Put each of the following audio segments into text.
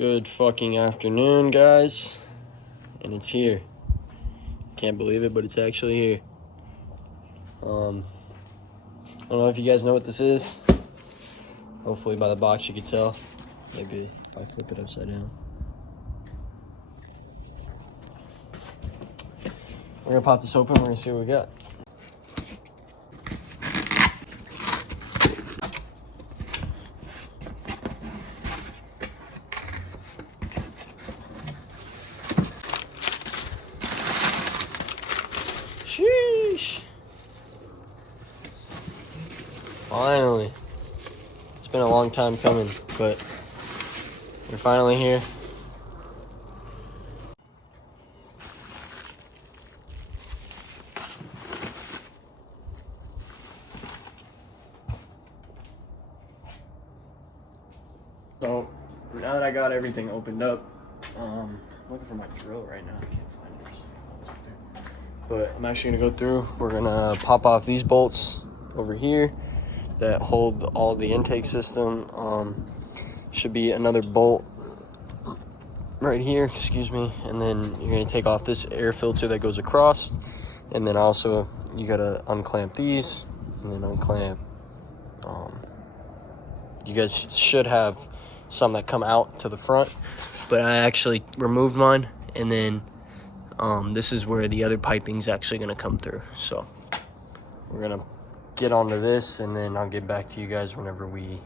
Good fucking afternoon, guys. And it's here. Can't believe it, but it's actually here. I don't know if you guys know what this is. Hopefully by the box you can tell. Maybe if I flip it upside down. We're gonna pop this open, we're gonna see what we got. Sheesh. Finally. It's been a long time coming, but we're finally here. So now that I got everything opened up, I'm looking for my drill right now. I can't find it. But I'm actually gonna go through. We're gonna pop off these bolts over here that hold all the intake system. Should be another bolt right here, excuse me, and then you're gonna take off this air filter that goes across, and then also you gotta unclamp these and then unclamp. You guys should have some that come out to the front, but I actually removed mine, and then this is where the other piping's actually gonna come through. So we're gonna get onto this, and then I'll get back to you guys whenever we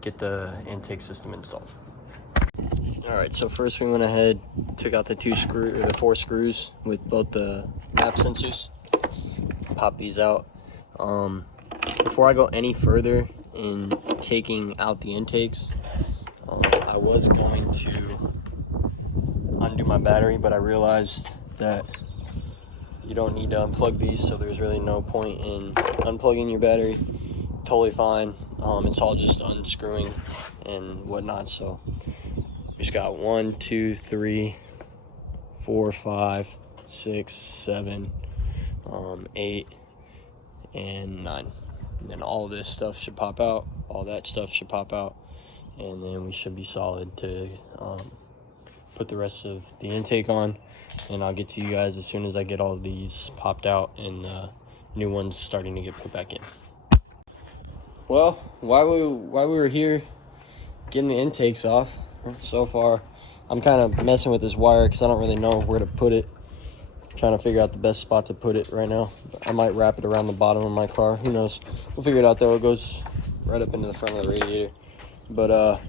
get the intake system installed. All right, so first we went ahead, took out the four screws with both the map sensors. Pop these out. Before I go any further in taking out the intakes, I was going to undo my battery, but I realized that you don't need to unplug these, so there's really no point in unplugging your battery. Totally fine. It's all just unscrewing and whatnot. So we just got 1, 2, 3, 4, 5, 6, 7, 8, and 9. And then all this stuff should pop out. All that stuff should pop out, and then we should be solid to put the rest of the intake on. And I'll get to you guys as soon as I get all of these popped out and new ones starting to get put back in. Well, while we were here getting the intakes off, so far I'm kind of messing with this wire because I don't really know where to put it. Trying to figure out the best spot to put it right now. I might wrap it around the bottom of my car. Who knows? We'll figure it out though. It goes right up into the front of the radiator. But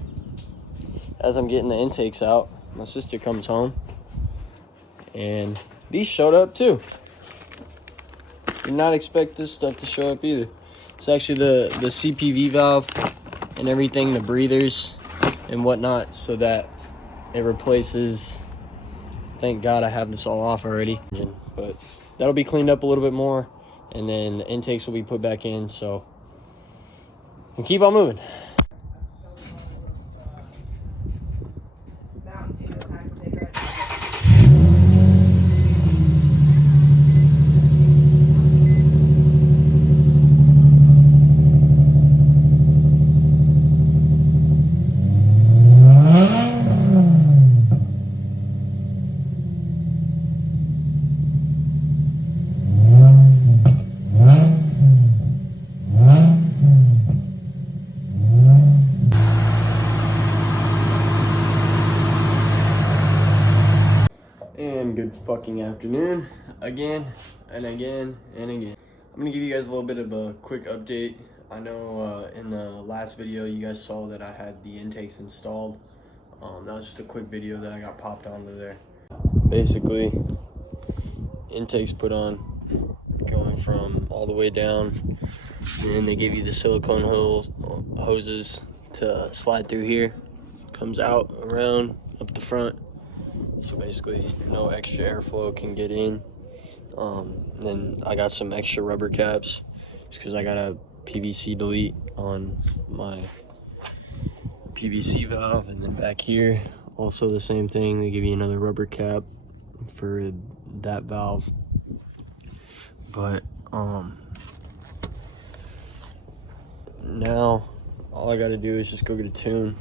as I'm getting the intakes out, my sister comes home, and these showed up too. Did not expect this stuff to show up either. It's actually the CPV valve and everything, the breathers and whatnot, so that it replaces. Thank God I have this all off already. But that'll be cleaned up a little bit more, and then the intakes will be put back in, so we'll keep on moving. And good fucking afternoon again and again and again. I'm gonna give you guys a little bit of a quick update. I know in the last video you guys saw that I had the intakes installed. That was just a quick video that I got popped onto there. Basically, intakes put on, going from all the way down, and they give you the silicone hoses to slide through here. Comes out around up the front. So basically no extra airflow can get in. Then I got some extra rubber caps just because I got a PVC delete on my PVC valve. And then back here also the same thing, they give you another rubber cap for that valve. But now all I gotta do is just go get a tune,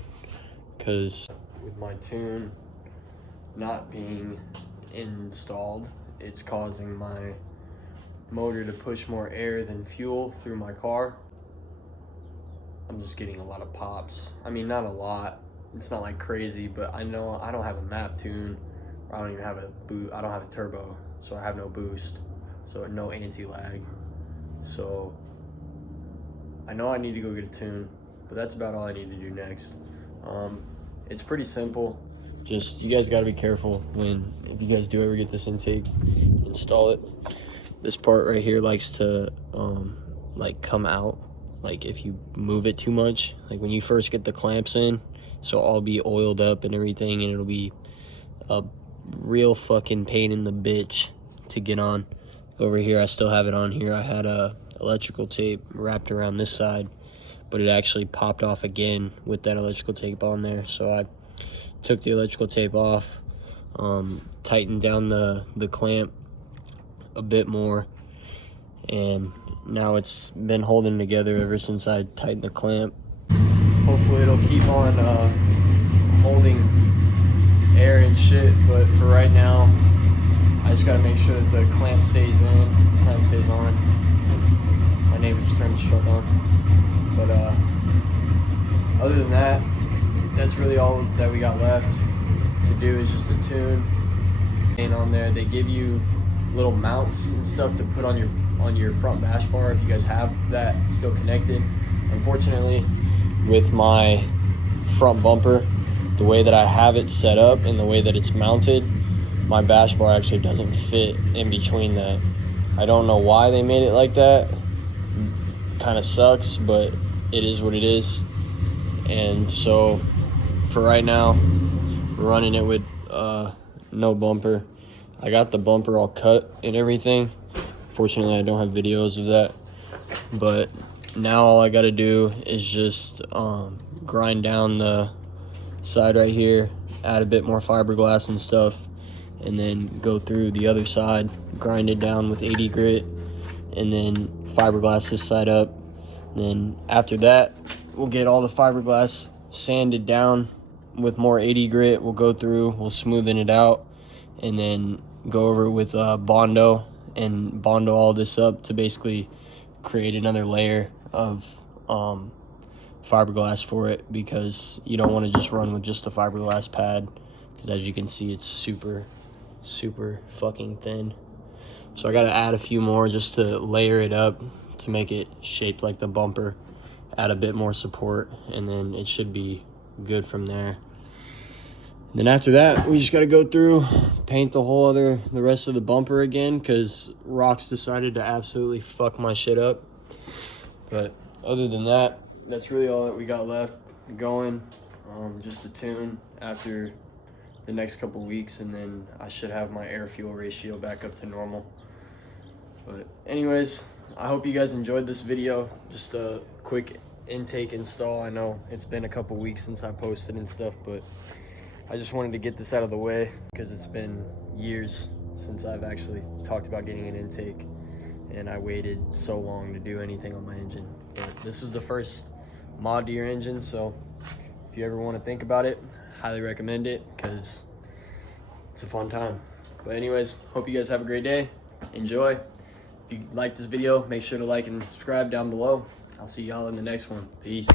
because with my tune not being installed, it's causing my motor to push more air than fuel through my car. I'm just getting a lot of pops. I mean, not a lot. It's not like crazy, but I know I don't have a map tune. I don't even have a boot. I don't have a turbo, so I have no boost, so no anti-lag. So I know I need to go get a tune, but that's about all I need to do next. It's pretty simple. Just, you guys got to be careful if you guys do ever get this intake, install it. This part right here likes to like come out, like if you move it too much, like when you first get the clamps in, so I'll be oiled up and everything, and it'll be a real fucking pain in the bitch to get on. Over here, I still have it on here. I had a electrical tape wrapped around this side, but it actually popped off again with that electrical tape on there. So I took the electrical tape off, tightened down the clamp a bit more, and now it's been holding together ever since I tightened the clamp. Hopefully it'll keep on holding air and shit, but for right now, I just gotta make sure that the clamp stays in, clamp stays on. My neighbor just turned the truck on. But other than that, that's really all that we got left to do, is just a tune. And on there, they give you little mounts and stuff to put on your front bash bar if you guys have that still connected. Unfortunately, with my front bumper, the way that I have it set up and the way that it's mounted, my bash bar actually doesn't fit in between that. I don't know why they made it like that. Kind of sucks, but it is what it is. And so for right now, we're running it with no bumper. I got the bumper all cut and everything. Fortunately, I don't have videos of that, but now all I got to do is just grind down the side right here, add a bit more fiberglass and stuff, and then go through the other side, grind it down with 80 grit, and then fiberglass this side up. Then after that, we'll get all the fiberglass sanded down with more 80 grit. We'll go through, we'll smoothen it out, and then go over it with Bondo and Bondo all this up to basically create another layer of fiberglass for it, because you don't want to just run with just a fiberglass pad, because as you can see, it's super fucking thin. So I got to add a few more just to layer it up to make it shaped like the bumper, add a bit more support, and then it should be good from there. And then after that, we just got to go through, paint the rest of the bumper again, because rocks decided to absolutely fuck my shit up. But other than that, that's really all that we got left going. Just a tune after the next couple weeks, and then I should have my air fuel ratio back up to normal. But anyways, I hope you guys enjoyed this video. Just a quick intake install. I know it's been a couple weeks since I posted and stuff, but I just wanted to get this out of the way because it's been years since I've actually talked about getting an intake, and I waited so long to do anything on my engine. But this is the first mod to your engine, so if you ever want to think about it, highly recommend it because it's a fun time. But anyways, hope you guys have a great day. Enjoy. If you like this video, make sure to like and subscribe down below. I'll see y'all in the next one. Peace.